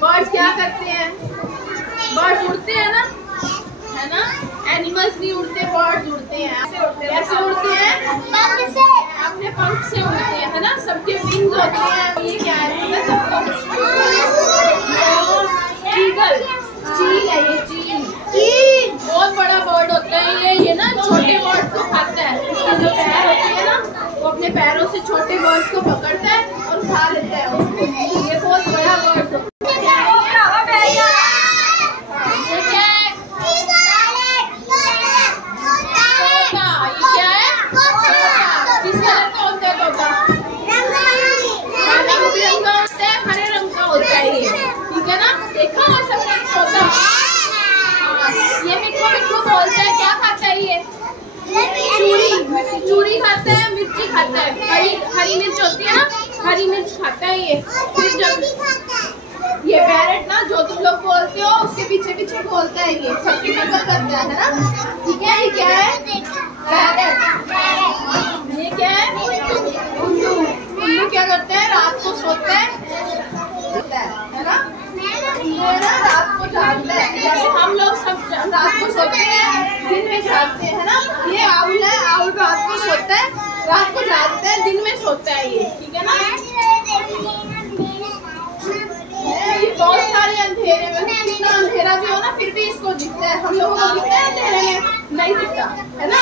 Birds क्या करते हैं? बर्ड्स उड़ते हैं ना, है ना? एनिमल्स नहीं उड़ते, बर्ड्स उड़ते हैं। कैसे उड़ते हैं? अपने पंख से उड़ते हैं, है ना? सबके विंग्स होते हैं। ये क्या है? ईगल, चील है ये, चील बहुत बड़ा बर्ड होता है ये ना छोटे बर्ड्स को खाता है। इसके जो पैर होते हैं ना, वो अपने पैरों से छोटे बर्ड्स को पकड़ता है और खा लेता है उसको। ये बहुत बड़ा बर्ड होता है। बोलता है क्या खाता है ये? चूरी खाता है, मिर्ची खाता है। हरी मिर्च होती है ना, हरी मिर्च खाता है ये। फिर जब ये पैरेट ना जो तुम लोग बोलते हो उसके पीछे पीछे बोलता है, ये सबकी नकल करता है ना। ठीक है, ये क्या है? पैरेट। ये क्या है? उल्लू। उल्लू क्या करते हैं? रात को सोता है ना, ये ना रात को जागता है। जैसे हम लोग सब रात को सोते हैं, दिन में जागते हैं ना। ये आउल है, आउल रात को सोता है, रात को जागता है, दिन में सोता है ये। ठीक है ना? ये बहुत सारे अंधेरे में, कितना अंधेरा भी हो ना फिर भी इसको दिखता है। हम लोगों को दिखता है अंधेरे में? नहीं दिखता, है ना?